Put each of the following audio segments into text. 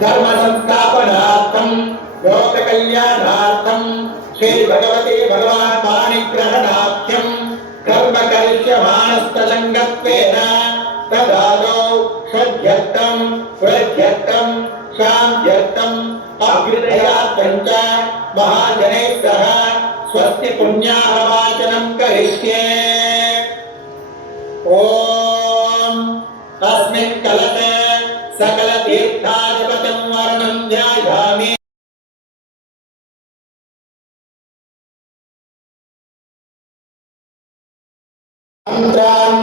धर्म संस्थापनार्थं लोक कल्याणार्थं श्री भगवते भगवान् पाणिग्रहणाख्यं कर्म करिष्यमाणस्तसंगत्वेन तदादौ षड्यर्थं वृद्ध्यर्थं शान्त्यर्थम् अभ्युदयार्थं च महाजनैः सह स्वस्ति पुण्याहवाचनं करिष्ये। ओम अस्मिन् कलशे सकल तीर्थाधिपतिं वर्णं ध्यायामि।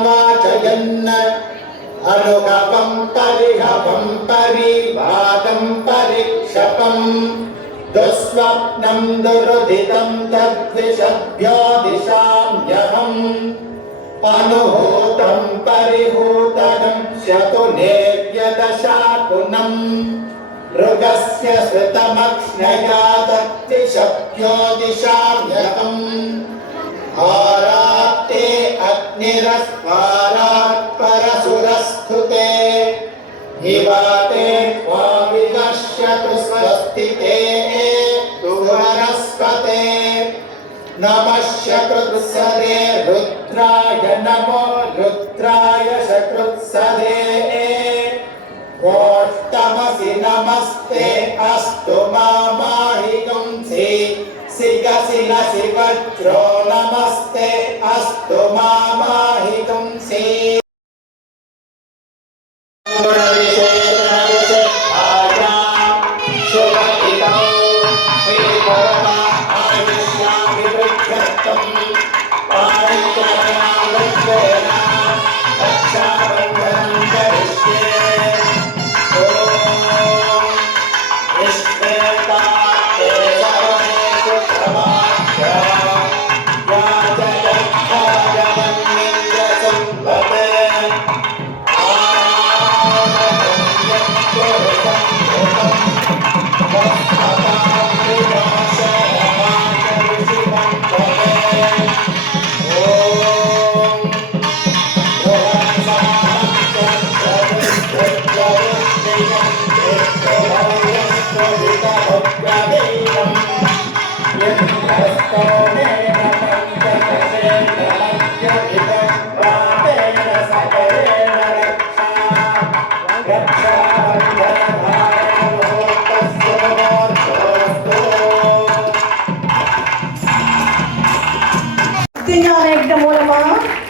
वाचयन् अनुगपं परिहपं परिवादं परिक्षपं दुःस्वप्नं दुरुदितं तद्विषभ्यो दिशाम्यहम् अनुहूतं परिहूतनं शतुनेव्यदशाकुनं मृगस्य श्रुतमक्ष्णया तद्विषभ्यो दिशाम्यहम् आरात्ते अग्निरस्वारात् परसुरस्तुते हिवाते स्वाविनश्यतु स्वस्तिते तुवरस्पते नमः शकृत्सदे रुद्राय नमो रुद्राय शकृत्सदे गोष्ठमसि नमस्ते अस्तु मामाहिगुंसि सिगसिलसि वज्रो नमस्ते अस्तु मामाहिगुंसि।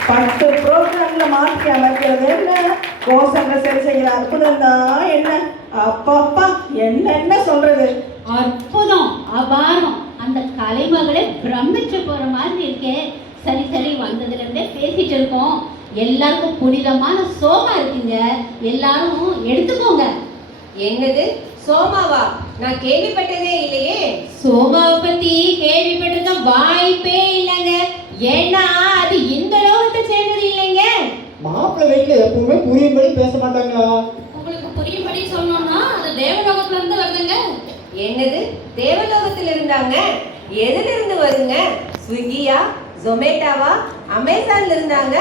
பட்டு ப்ரோக்ராம்ல மாற்றி அமைக்கிறது என்ன கோசங்க சரி செய்யற அற்புதம் தான் என்ன அப்பப்பா என்ன சொல்றது அற்புதம் அபாரம் அந்த கலைமகளே பிரமிச்சு போற மாதிரி இருக்கே. சரி சரி வந்ததுல இருந்தே பேசிட்டு இருக்கோம். எல்லாருக்கும் புனிதமான சோமா இருக்குங்க, எல்லாரும் எடுத்துக்கோங்க. என்னது சோமாவா? நான் கேள்விப்பட்டதே இல்லையே. சோமாவை பத்தி கேள்விப்பட்டிருக்க வாய்ப்பே இல்லைங்க. ஏன்னா அது இந்த லோகத்தை சேர்ந்தது இல்லைங்க. மாப்பிள்ளை வீட்டுல எப்பவுமே புரியும்படி பேச மாட்டாங்களா? உங்களுக்கு புரியும்படி சொன்னோம்னா அது தேவலோகத்துல இருந்து வருதுங்க. என்னது தேவலோகத்துல இருந்தாங்க? எதுல இருந்து வருங்க? ஸ்விக்கியா, ஜொமேட்டோவா, அமேசான்ல இருந்தாங்க?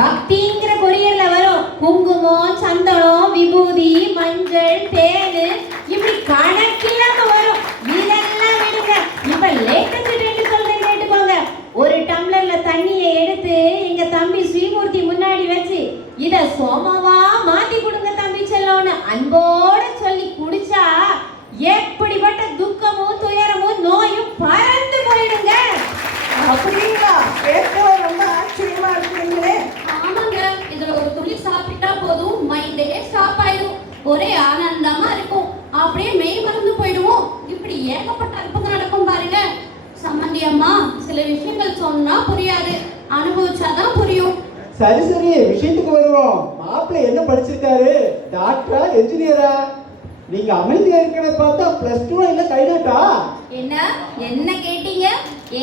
பக்திங்கிற கொரியர்ல வரும். குங்குமம், சந்தனம், விபூதி, மஞ்சள், தேனு இப்படி கணக்கில்லாம வரும். இதெல்லாம் விடுங்க. இப்ப லேட்டஸ்ட் ட்ரெண்ட் சொல்றேன் கேட்டுக்கோங்க. ஒரு டம்ளர்ல தண்ணியை எடுத்து எங்க தம்பி ஸ்ரீமூர்த்தி முன்னாடி வச்சு இத சோமாவா மாத்தி கொடுங்க தம்பி செல்லோன்னு அன்போட சொல்லி குடிச்சா எப்படிப்பட்ட துக்கமும் துயரமும் நோயும் பறந்து போயிடுங்க. அப்படிங்களா? கேட்க ரொம்ப ஆச்சரியமா இருக்குங்களே. ஆமாங்க, இதுல ஒரு துளி சாப்பிட்டா போதும் மைண்டே ஸ்டாப் ஆயிடும். ஒரே ஆனந்தமா இருக்கும். அப்படியே மெய் மறந்து போயிடுவோம். இப்படி ஏகப்பட்ட அற்புதம் நடக்கும் பாருங்க. சம்மந்தி அம்மா சில விஷயங்கள் சொன்னா புரியாது, அனுபவிச்சாதான் புரியும். சரி சரி விஷயத்துக்கு வருவோம். மாப்பிள்ளை என்ன படிச்சிருக்காரு? டாக்டரா, என்ஜினியரா? நீங்க அமைதியா இருக்கிறத பார்த்தா +2 இல்ல கைநாட்டா? என்ன கேட்டீங்க?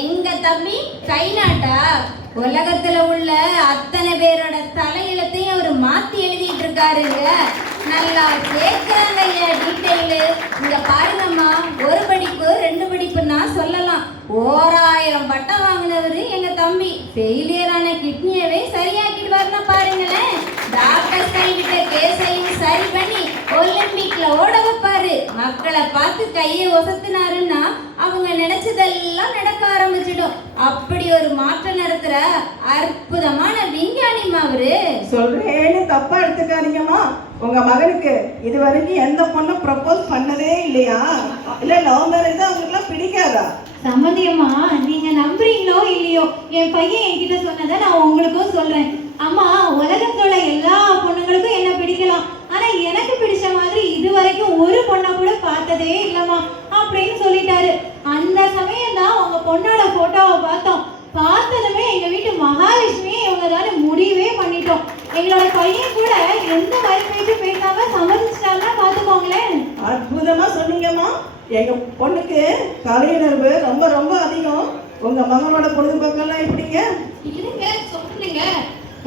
எங்க தம்பி கைநாட்டா? உலகத்துல உள்ள அத்தனை பேரோட தலையெழுத்தையும் அவர் மாத்தி எழுதிட்டு இருக்காருங்க. நல்லா கேட்கறாங்க டீட்டெயிலு. இங்க பாருங்கம்மா, ஒரு படிப்பு 2 படிப்புன்னா சொல்லலாம். 1000 பட்டம் வாங்கினவரு எங்க தம்பி. ஃபெயிலியரான கிட்னியவே சரியாக்கிடுவாருன்னா பாருங்களேன். டாக்டர் கைவிட்ட கேஸையும் மைக்ல ஓட வைப்பாரு. மக்களை பார்த்து கையை ஒசத்தினாருன்னா அவங்க நினைச்சதெல்லாம் நடக்க ஆரம்பிச்சிடும். அப்படி ஒரு மாற்றம் நடத்துற அற்புதமான விஞ்ஞானிமா அவரு. சொல்றேன்னு தப்பா எடுத்துக்காதீங்கம்மா. உங்க மகனுக்கு இது வரைக்கும் எந்த பொண்ணும் ப்ரப்போஸ் பண்ணதே இல்லையா? இல்ல லவ் மேரேஜ் தான் அவங்களுக்குலாம் பிடிக்காதா? சம்மதியம்மா, நீங்க நம்புறீங்களோ இல்லையோ, என் பையன் என்கிட்ட சொன்னதை நான் உங்களுக்கும் சொல்றேன். அம்மா, உலகத்துல எல்லா பொண்ணுங்களுக்கும் என்ன பிடிக்கலாம், ஆனா எனக்கு பிடிச்ச மாதிரி இது வரைக்கும் ஒரு பொண்ணை கூட பார்த்ததே இல்லம்மா அப்படின்னு சொல்லிட்டாரு. அந்த சமயம் தான் உங்க பொண்ணோட போட்டோவை பார்த்ததுமே எங்க வீட்டு மகாலட்சுமி இவங்க தானே முடிவே பண்ணிட்டோம். எங்களோட பையன் கூட எந்த வயசு பேசாம சம்மதிச்சிட்டாங்கன்னா பாத்துக்கோங்களேன். அற்புதமா சொன்னீங்கம்மா. எங்க பொண்ணுக்கு கலையுணர்வு ரொம்ப ரொம்ப அதிகம். உங்க மகனோட பொழுதுபோக்கெல்லாம் எப்படிங்க? இல்லைங்க, சொல்லுங்க.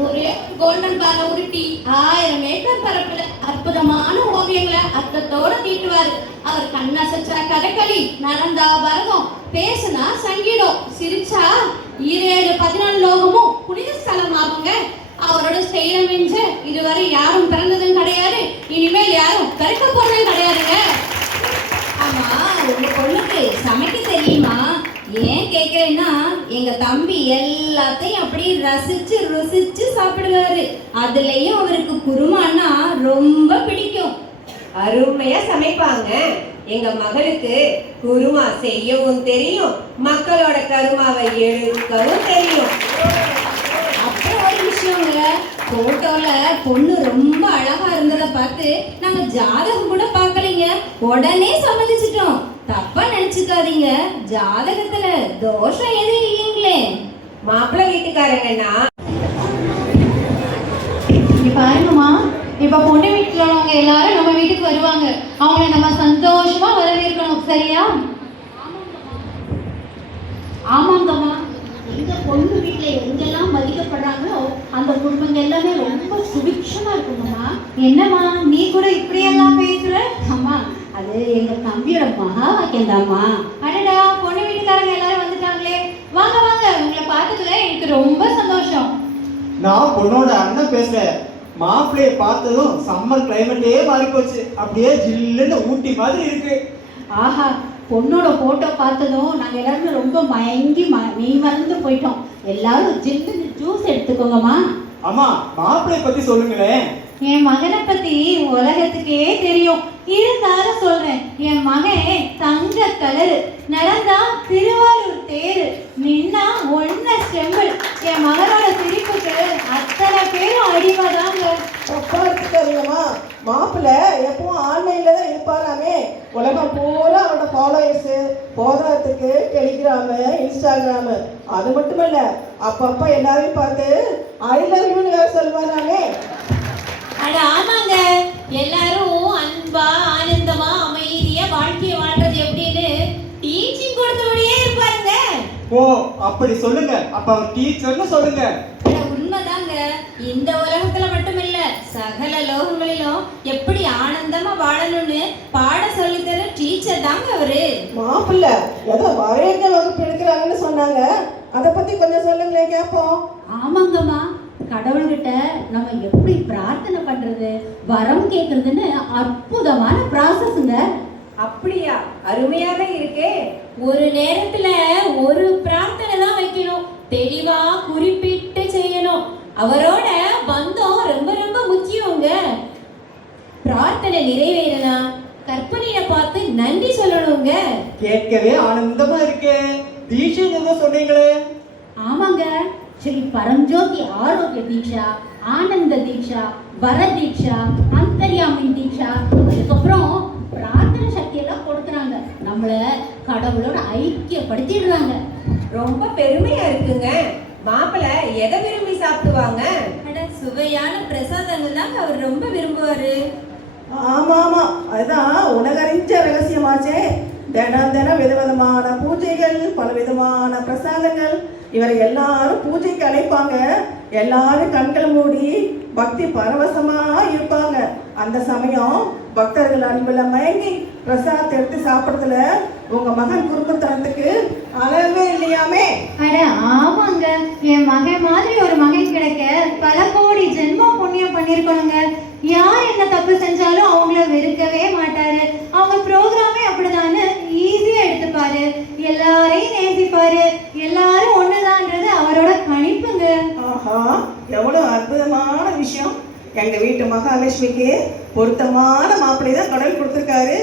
ஒரே கோல்டன் பார உருட்டி 1000 ஏக்கர் பரப்புல அற்புதமான ஓவியங்களை அர்த்தத்தோட தீட்டுவாரு. அவர் கண்ணசச்சா கதகளி, நடந்தா பரதம், பேசுனா சங்கீதம், சிரிச்சா 17 லோகமும் புனித ஸ்தலம் ஆகுங்க. அவரோட ஸ்டைல மிஞ்ச இதுவரை யாரும் பிறந்ததும் கிடையாது, இனிமேல் யாரும் பிறக்க போறதும் கிடையாதுங்க. ஆமா, உங்க பொண்ணுக்கு சமைக்க தெரியுமா? ஏன் கேட்கறேன்னா, எங்க தம்பி எல்லாத்தையும் அப்படியே ரசிச்சு ருசிச்சு சாப்பிடுவாரு. அதுலயும் அவருக்கு குருமான்னா ரொம்ப பிடிக்கும். அருமையா சமைப்பாங்க. எங்க மகளுக்கு குருமா செய்யவும் தெரியும், மக்களோட கருமாவை எடுக்கவும் தெரியும். அப்புறம் ஒரு விஷயங்க, போட்டோல பொண்ணு ரொம்ப அழகா இருந்ததை பார்த்து நாங்க ஜாதகம் கூட பார்க்கலைங்க, உடனே சம்மதிச்சிட்டோம். தப்பா நினைச்சுக்காதீங்க, ஜாதகத்துல தோஷம் எதுவும் இல்லைங்களே. மாப்பிள்ளை வீட்டுக்காரங்கன்னா இங்க பாருங்கம்மா, இப்ப பொண்ணு வீட்டுல உள்ளவங்க எல்லாரும் நம்ம வீட்டுக்கு வருவாங்க. அவங்கள நம்ம சந்தோஷமா வரவேற்கணும், சரியா? ஆமாங்கம்மா, எங்க பொண்ணு வீட்டுல எங்கெல்லாம் மதிக்கப்படுறாங்களோ அந்த குடும்பங்கள் எல்லாமே ரொம்ப சுபிக்ஷமா இருக்குங்கம்மா. என்னம்மா நீ கூட இப்படியெல்லாம் பேசுற? அம்மா, அது எங்க தம்பியோட மகா வாக்கியம் தாம்மா. அடடா, பொண்ணு வீட்டுக்காரங்க எல்லாரும் வந்துட்டாங்களே. வாங்க வாங்க, உங்களை பார்த்ததுல எனக்கு ரொம்ப சந்தோஷம். நான் பொண்ணோட அண்ணன் பேசுறேன். மாப்பிள்ளையை பார்த்ததும் சம்மர் கிளைமேட்டே மாறி போச்சு. அப்படியே ஜில்லுன்னு ஊட்டி மாதிரி இருக்கு. ஆஹா, பொண்ணோட போட்டோ பார்த்ததும் நாங்க எல்லாருமே ரொம்ப மயங்கி மெய் மறந்து போயிட்டோம். எல்லாரும் ஜில்லுன்னு ஜூஸ் எடுத்துக்கோங்கம்மா. அம்மா, மாப்பிள்ளையை பத்தி சொல்லுங்களேன். என் மகனை பத்தி உலகத்துக்கே தெரியும், இருந்தாலும் சொல்றேன். என் மகன் தங்க கலரு, நடந்தா திருவாரூர் தேரு, நின்னா ஒன்ன செம்பிள். என் மகனோட சிரிப்புக்கு அத்தனை பேரும் அடிமைதாங்க. தப்பா எடுத்துக்காதீங்கம்மா. மாப்பிள்ளை எப்பவும் ஆன்லைன்ல தான் இருப்பாராமே. உலகம் பூரா அவரோட ஃபாலோயர்ஸ், போதாததுக்கு டெலிகிராமு, இன்ஸ்டாகிராமு. அது மட்டும் இல்ல, அப்பப்ப எல்லாரையும் பார்த்து ஐ லவ் யூன்னு வேற சொல்வாராமே. அட ஆமாங்க, எல்லாரும் அன்பா ஆனந்தமா அமைதியா வாழ்க்கைய வாழ்றது எப்படின்னு டீச்சிங் கொடுத்தபடியே இருப்பாருங்க. ஓ, அப்படி சொல்லுங்க. அப்ப அவர் டீச்சர்னு சொல்லுங்க. அட உண்மைதாங்க, இந்த உலகத்துல மட்டும் இல்ல, சகல லோகங்களிலும் எப்படி ஆனந்தமா வாழணும்னு பாட சொல்லித்தர டீச்சர் தாங்க அவரு. மாப்பிள்ளை ஏதோ வரையங்க வகுப்பு எடுக்கிறாங்கன்னு சொன்னாங்க, அதை பத்தி கொஞ்சம் சொல்லுங்களேன் கேட்போம். ஆமாங்கம்மா, கடவுள்கிட்ட நம்ம எப்படி பிரார்த்தனை பண்றது, வரம் கேட்கறதுன்னு அற்புதமான ப்ராசஸ்ங்க. அப்படியா? அருமையாக இருக்கே. ஒரு நேரத்துல ஒரு பிரார்த்தனை தான் வைக்கணும், தெளிவா குறிப்பிட்டு செய்யணும். அவரோட பந்தம் ரொம்ப ரொம்ப முக்கியங்க. பிரார்த்தனை நிறைவேறினா கற்பனையை பார்த்து நன்றி சொல்லணுங்க. கேட்கவே ஆனந்தமா இருக்கே. தீட்சை என்ன சொன்னீங்களே? ஆமாங்க, ஸ்ரீ பரஞ்சோதி ஆரோக்கிய தீட்சா, ஆனந்த தீட்சா, வர தீட்சா, அந்தர்யாமின் தீட்சா, அதுக்கப்புறம் பிரார்த்தனை சக்தியெல்லாம் கொடுக்குறாங்க. நம்மள கடவுளோட ஐக்கியப்படுத்திடுறாங்க. ரொம்ப பெருமையா இருக்குங்க. மாப்பிள்ளை எதை விரும்பி சாப்பிடுவாங்க? அட, சுவையான பிரசாதங்கள் தாங்க அவர் ரொம்ப விரும்புவாரு. ஆமா ஆமா, அதுதான் உலகறிஞ்ச ரகசியமாச்சே. தினம் தினம் விதவிதமான பூஜைகள், பல விதமான பிரசாதங்கள். இவரை எல்லாரும் பூஜைக்கு அழைப்பாங்க. எல்லாரும் கண்கள் மூடி பக்தி பரவசமா இருப்பாங்க. அந்த சமயம் பக்தர்கள் அன்புல மயங்கி பிரசாதத்தை எடுத்து சாப்பிட்றதுல உங்க மகன் குடும்பத்தனத்துக்கு அளவே இல்லையாமே. அட ஆமாங்க, என் மகன் மாதிரி ஒரு மகன் கிடைக்க பல கோடி ஜென்மம் புண்ணியம் பண்ணியிருக்கணுங்க. யார் என்ன என்ன தப்பு செஞ்சாலும் அவங்கள வெறுக்கவே மாட்டாரு. அவங்க ப்ரோக்ராமே அப்படிதான்னு ஈஸியா எடுத்துப்பாரு. எல்லாரையும் நேசிப்பாரு. எல்லாரும் ஒண்ணுதான்றது அவரோட கணிப்புங்க. ஆஹா, எவ்வளவு அற்புதமான விஷயம். எங்க வீட்டு மகாலட்சுமிக்கு பொருத்தமான மாப்பிள்ளை தான் கடவுள் கொடுத்துருக்காரு.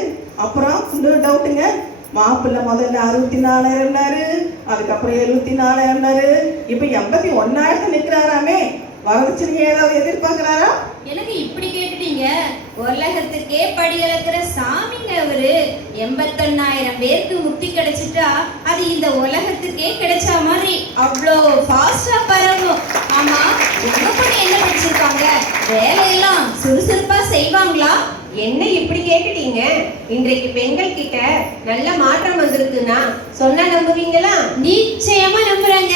அப்புறம் இன்னொரு டவுட்டுங்க, மாப்பிள்ளை முதல்ல 64 இருந்தாரு, அதுக்கப்புறம் 74 இருந்தாரு, இப்போ 81,000 நிற்கிறாராமே. வரதட்சணை ஏதாவது எதிர்பார்க்கிறாரா? எனக்கு இப்படி கேட்டுட்டீங்க? உலகத்துக்கே படி அளக்கிற சாமிங்க அவரு. 81,000 பேருக்கு முக்தி கிடைச்சிட்டா அது இந்த உலகத்துக்கே கிடைச்ச மாதிரி அவ்வளோ ஃபாஸ்டா பரவும். ஆமா, உங்க பொண்ணு என்ன படிச்சிருக்காங்க? வேலையெல்லாம் சுறுசுறுப்பா செய்வாங்களா? என்ன இப்படி கேட்டுட்டீங்க? இன்றைக்கு பெண்கள் கிட்ட நல்ல மாற்றம் வந்திருக்குன்னா சொன்னா நம்புவீங்களா? நிச்சயமா நம்புறாங்க.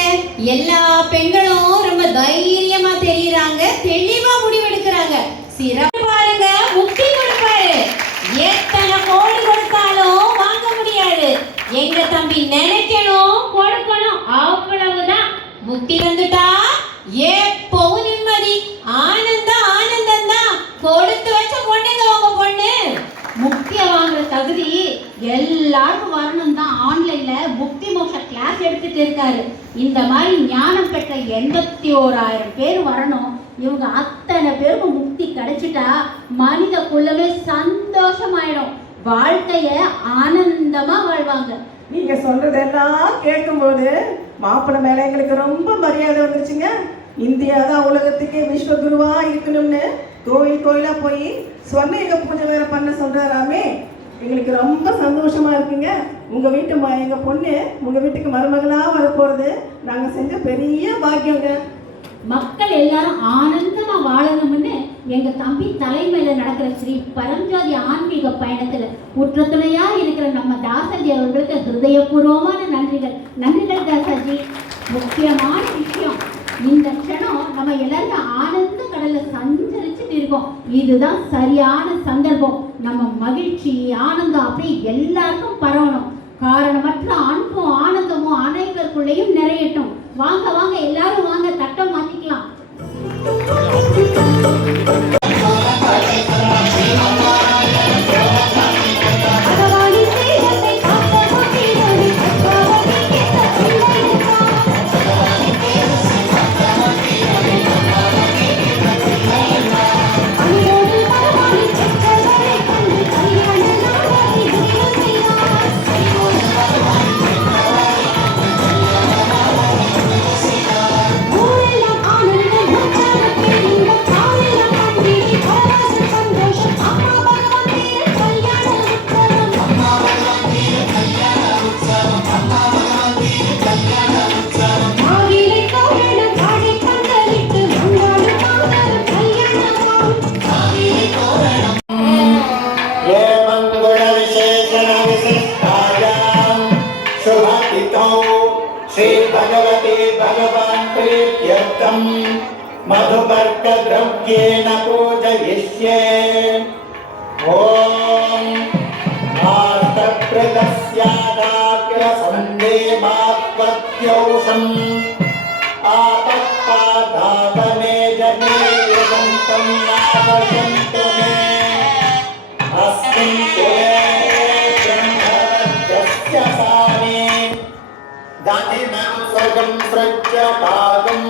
எல்லா பெண்களும் ரொம்ப தைரியமா தெரியுறாங்க, தெளிவா முடிவெடுக்கிறாங்க. சிறப்பு பாருங்க, முக்தி கொடுப்பாரு. எத்தனை கோடி கொடுத்தாலும் வாங்க முடியாது. எங்க தம்பி நினைக்கணும், கொடுக்கணும், அவ்வளவுதான். முக்தி வந்துட்டா எப்பவும் நிம்மதி, ஆனந்தம் ஆனந்தம் தான். கொடுத்து வச்ச பொண்ணுங்க உங்க பொண்ணு. முக்தியை வாங்குற தகுதி எல்லாருக்கும் வரணும் தான் ஆன்லைன்ல முக்தி மோட்ச கிளாஸ் எடுத்துட்டு இருக்காரு. இந்த மாதிரி ஞானம் பெற்ற 81,000 பேர் வரணும். இவங்க அத்தனை பேருக்கும் முக்தி கிடைச்சிட்டா மனித குலமே சந்தோஷமாயிடும். வாழ்க்கைய ஆனந்தமா வாழ்வாங்க. நீங்க சொல்றதெல்லாம் கேட்கும்போது மாப்பிள்ளை மேல எங்களுக்கு ரொம்ப மரியாதை வந்துருச்சுங்க. இந்தியா தான் உலகத்துக்கே விஸ்வகுருவா இருக்கணும்னு கோயில் கோயிலா போய் ஸ்வர்ணயுக பூஜை வேற பண்ண சொல்றாராமே. எங்களுக்கு ரொம்ப சந்தோஷமா இருக்குங்க. உங்க வீட்டு எங்க பொண்ணு உங்க வீட்டுக்கு மருமகளா வரப்போறது நாங்க செஞ்ச பெரிய பாக்கியங்க. மக்கள் எல்லாரும் ஆனந்தமா வாழணும்னு எங்க தம்பி தலைமையில நடக்கிற ஸ்ரீ பரஞ்சோதி ஆன்மீக பயணத்துல உற்றத்துணையா இருக்கிற நம்ம தாசர்ஜி அவர்களுக்கு ஹிருதயபூர்வமான நன்றிகள். நன்றிகள் தாசர்ஜி. முக்கியமான விஷயம், இந்த க்ஷணம் நம்ம எல்லாரும் ஆனந்த கடல்ல சஞ்சரிச்சுட்டு இருக்கோம். இதுதான் சரியான சந்தர்ப்பம். நம்ம மகிழ்ச்சி ஆனந்தம் அப்படி எல்லாருக்கும் பரவணும். காரணமற்ற அன்பும் ஆனந்தமும் அனைவருக்குள்ளேயும் நிறையட்டும். வாங்க வாங்க எல்லாரும் வாங்க, தட்டம் மாத்திக்கலாம். मधुपर्क द्रव्येन पूजयिष्ये। ओम आर्तप्रदस्यादाग्र सन्देमात्वत्यौषम् आपत्पादावने जने युगन्तं नापश्यन्तु मे अस्मिन् कुले ब्रह्मस्य सामे दानिमं स्वर्गं सृज्य पादम्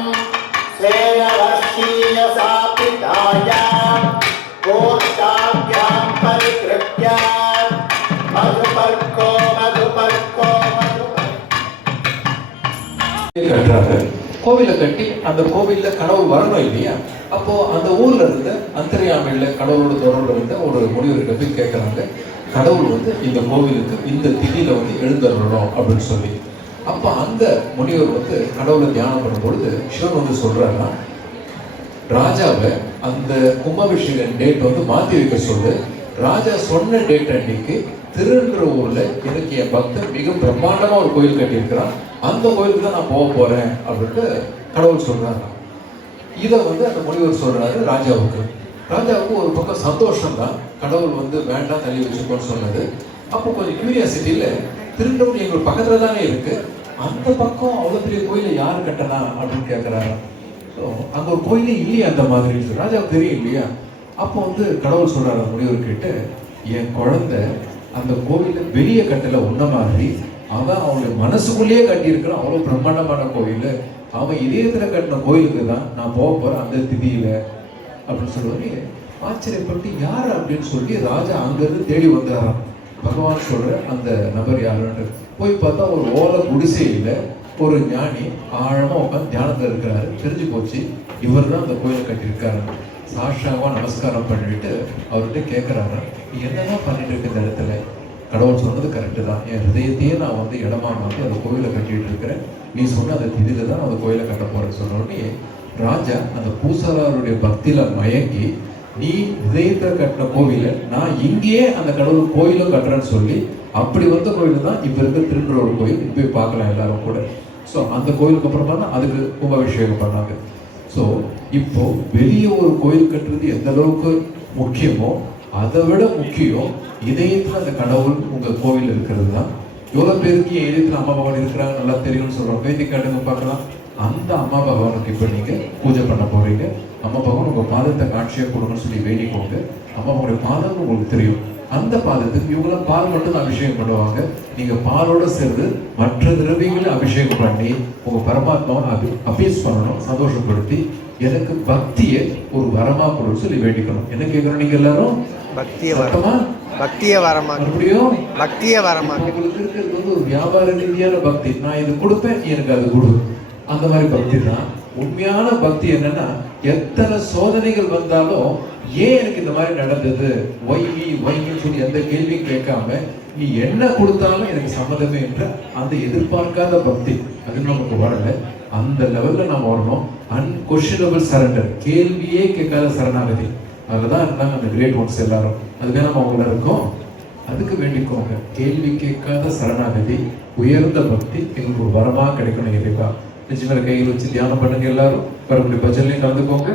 स्वेन वर्षीयसापिताया गोष्ठाभ्यां परिकृत्य मधुपर्को கட்டுறாங்க. கோவிலை கட்டி அந்த கோவில்ல கடவுள் வரணும் இல்லையா? அப்போ அந்த ஊர்ல இருந்த அந்தர்யாமில கடவுளோட தொடர்பு இருந்த ஒரு முனிவர்கிட்ட போய் கேட்கறாங்க, கடவுள் வந்து இந்த கோவிலுக்கு இந்த திதியில வந்து எழுந்தருளணும் அப்படின்னு சொல்லி. அப்போ அந்த முனிவர் வந்து கடவுளை தியானம் பண்ணும் பொழுது சிவன் வந்து சொல்றாருன்னா, ராஜாவை அந்த கும்பாபிஷேக டேட் வந்து மாற்றி வைக்க சொல்லு. ராஜா சொன்ன டேட் அன்னைக்கு திருன்ற ஊர்ல எனக்கு என் பக்தன் மிக பிரம்மாண்டமா ஒரு கோயில் கட்டியிருக்கிறான், அந்த கோயிலுக்கு தான் நான் போக போறேன் அப்படின்ட்டு கடவுள் சொல்றாரு. இதை வந்து அந்த முனிவர் சொல்றாரு ராஜாவுக்கு. ராஜாவுக்கு ஒரு பக்கம் சந்தோஷம் தான், கடவுள் வந்து வேண்டாம் தள்ளி வச்சுக்கோன்னு சொன்னது. அப்போ கொஞ்சம் கியூரியாசிட்டியில திருண்டவன் எங்களுக்கு பக்கத்துல தானே இருக்கு, அந்த பக்கம் அவ்வளோ பெரிய கோயிலை யார் கட்டலாம் அப்படின்னு கேட்குறாரு. ஸோ அங்கே ஒரு கோயிலே இல்லையா அந்த மாதிரி ராஜாவுக்கு தெரியும் இல்லையா? அப்போ வந்து கடவுள் சொல்றாரு முனிவர் கிட்ட, என் குழந்தை அந்த கோவில வெளியே கட்டல உன்ன மாதிரி, அவன் அவனுடைய மனசுக்குள்ளேயே கட்டியிருக்கிறான் அவ்வளோ பிரம்மாண்டமான கோவில், அவன் இதயத்துல கட்டின கோயிலுக்கு தான் நான் போக போறேன் அந்த திதியில அப்படின்னு சொல்லுவாரு. ஆச்சரியப்பட்டு யார் அப்படின்னு சொல்லி ராஜா அங்கிருந்து தேடி வந்தாராம். பகவான் சொல்ற அந்த நபர் யாருன்னு போய் பார்த்தா ஒரு ஓலை குடிசையில ஒரு ஞானி ஆழமா உட்காந்து தியானத்துல இருக்கிறாரு. தெரிஞ்சு போச்சு இவர் தான் அந்த கோயிலை கட்டியிருக்காரு. சாஷாவா நமஸ்காரம் பண்ணிட்டு அவர்கிட்ட கேட்கிறாரு, நீ என்னதான் பண்ணிட்டு இருக்க இந்த இடத்துல? கடவுள் சொன்னது கரெக்டு தான், என் ஹிருதயத்தையே நான் வந்து இடமா மாற்றி அந்த கோயிலை கட்டிட்டு இருக்கிறேன், நீ சொன்ன அந்த திதியில தான் அந்த கோயிலை கட்ட போறேன்னு சொன்ன உடனே ராஜா அந்த பூசாரருடைய பக்தியில மயங்கி, நீ ஹிருதயத்தை கட்டின கோவில நான் இங்கேயே அந்த கடவுள் கோயிலும் கட்டுறேன்னு சொல்லி அப்படி வந்த கோயில் தான் இப்போ இருக்க திருநெல்வேலி கோயில். போய் பார்க்கலாம் எல்லாரும் கூட. ஸோ அந்த கோயிலுக்கு அப்புறமா தான் அதுக்கு கும்பாபிஷேகம் பண்ணாங்க. ஸோ இப்போ வெளியே ஒரு கோயில் கட்டுறது எந்த அளவுக்கு முக்கியமோ அதை விட முக்கியம் இதயத்தில் அந்த கடவுள் உங்கள் கோவில் இருக்கிறது தான். எவ்வளோ பேருக்கு என் இதயத்தில் அம்மா பகவான் இருக்கிறாங்க நல்லா தெரியும்னு சொல்கிறோம். கைதி காட்டுங்க பார்க்கலாம். அந்த அம்மா பகவானுக்கு இப்போ நீங்கள் பூஜை பண்ண போகிறீங்க. அம்மா பகவான் உங்கள் பாதத்தை காட்சியாக கொடுங்கன்னு சொல்லி வேண்டிக்கோங்க. அம்மா பகவானுடைய பாதம் உங்களுக்கு தெரியும். அந்த பாதத்துக்கு இவங்களாம் பால் மட்டும் தான் அபிஷேகம் பண்ணுவாங்க. நீங்கள் பாலோட சேர்ந்து மற்ற திரவியங்களை அபிஷேகம் பண்ணி உங்கள் பரமாத்மாவை அபீஸ் பண்ணணும், சந்தோஷப்படுத்தி எனக்கு பக்தியை ஒரு வரமா கொடுன்னு சொல்லி வேண்டிக்கணும். என்ன கேட்கணும் நீங்க எல்லாரும்? பக்திய வரமா, பக்திய வரமா, மறுபடியும் பக்திய வரமா. உங்களுக்கு இருக்கிறது வந்து ஒரு வியாபார ரீதியான பக்தி. நான் இது கொடுப்பேன், எனக்கு அது கொடு, அந்த மாதிரி பக்தி தான். உண்மையான பக்தி என்னன்னா, எத்தனை சோதனைகள் வந்தாலும் ஏன் எனக்கு இந்த மாதிரி நடந்தது, ஒய்ன்னு சொல்லி எந்த கேள்வியும் கேட்காம நீ என்ன கொடுத்தாலும் எனக்கு சம்மதமே என்ற அந்த எதிர்பார்க்காத பக்தி அது நமக்கு வரல. அந்த லெவல்ல நம்ம வரணும். அன்கொஷனபிள் சரண்டர், கேள்வியே கேட்காத சரணாகதி. அதுலதான் இருந்தாங்க அந்த கிரேட் ஒன்ஸ் எல்லாரும். அதுவே நம்ம அவங்கள இருக்கோம். அதுக்கு வேண்டிக்கோங்க. கேள்வி கேட்காத சரணாகதி, உயர்ந்த பக்தி எங்களுக்கு ஒரு வரமா கிடைக்கணும். இறைவா நிஜமே கையில் வச்சு தியானம் பண்ணுங்க. எல்லாரும் வரக்கூடிய பஜனையும் கலந்துக்கோங்க.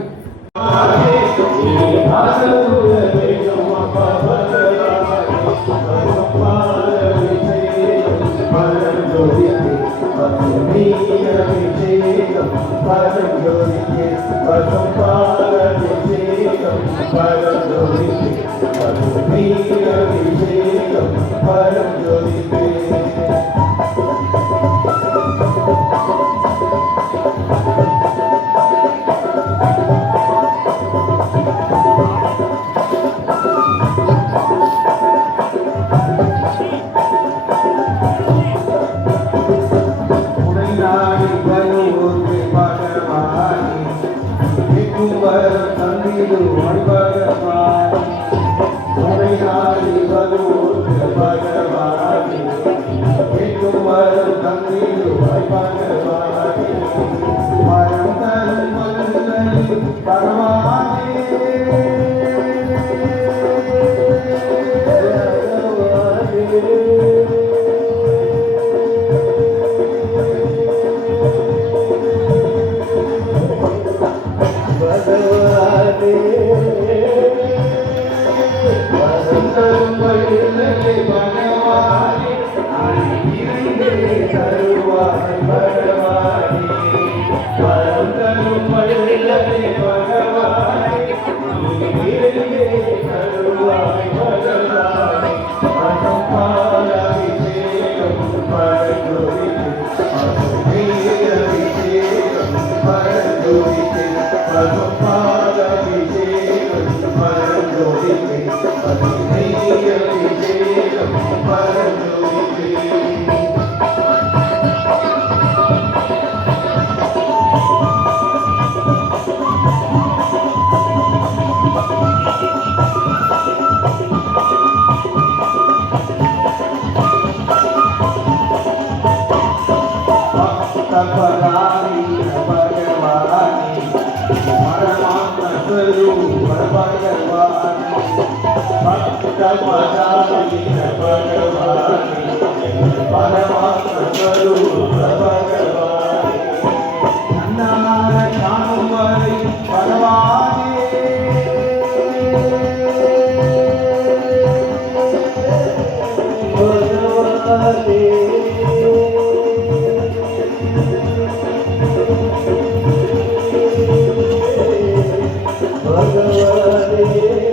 Bhagavate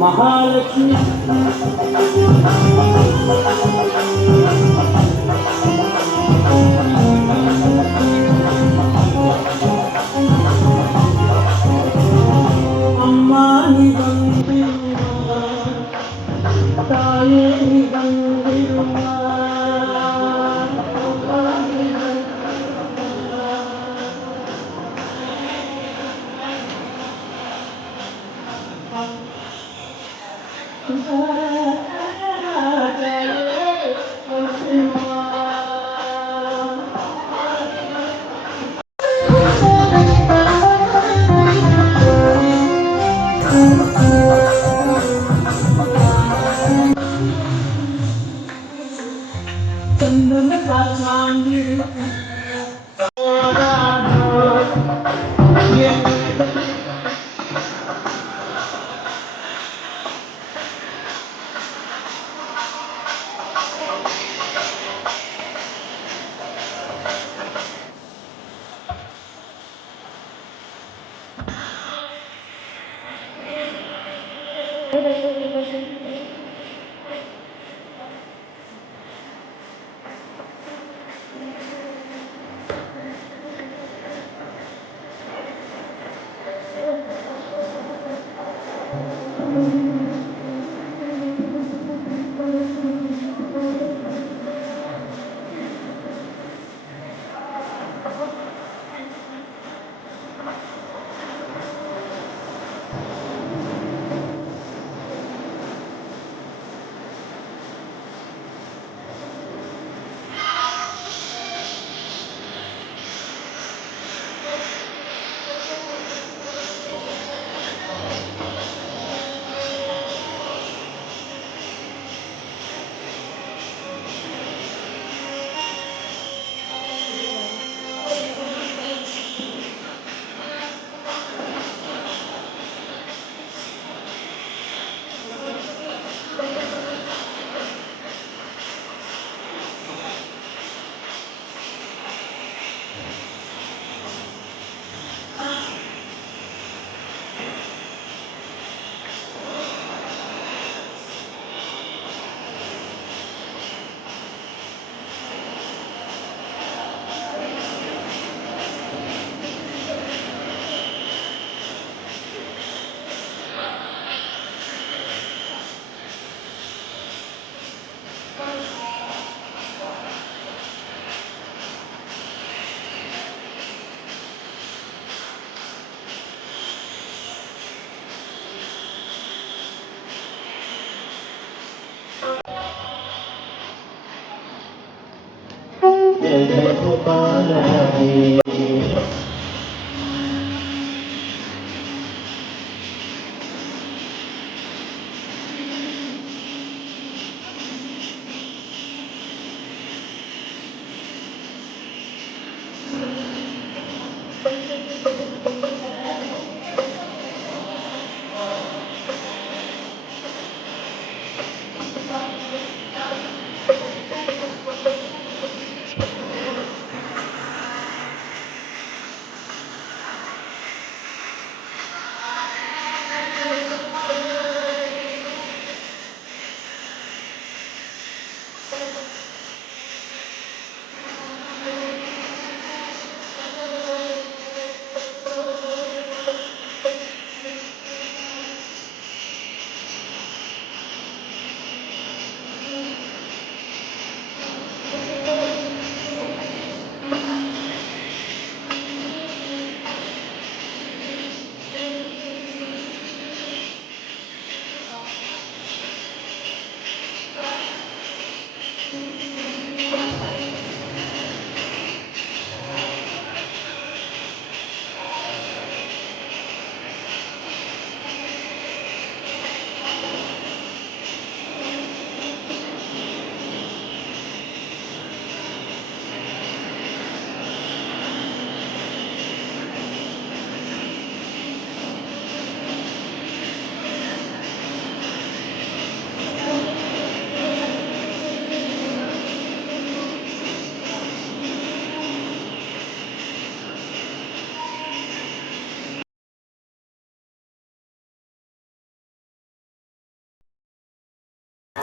மகாலட்சுமி அம்மா நீ வந்திருமா, தாயே நீ வந்திருமா,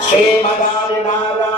श्रीमदादिनारायण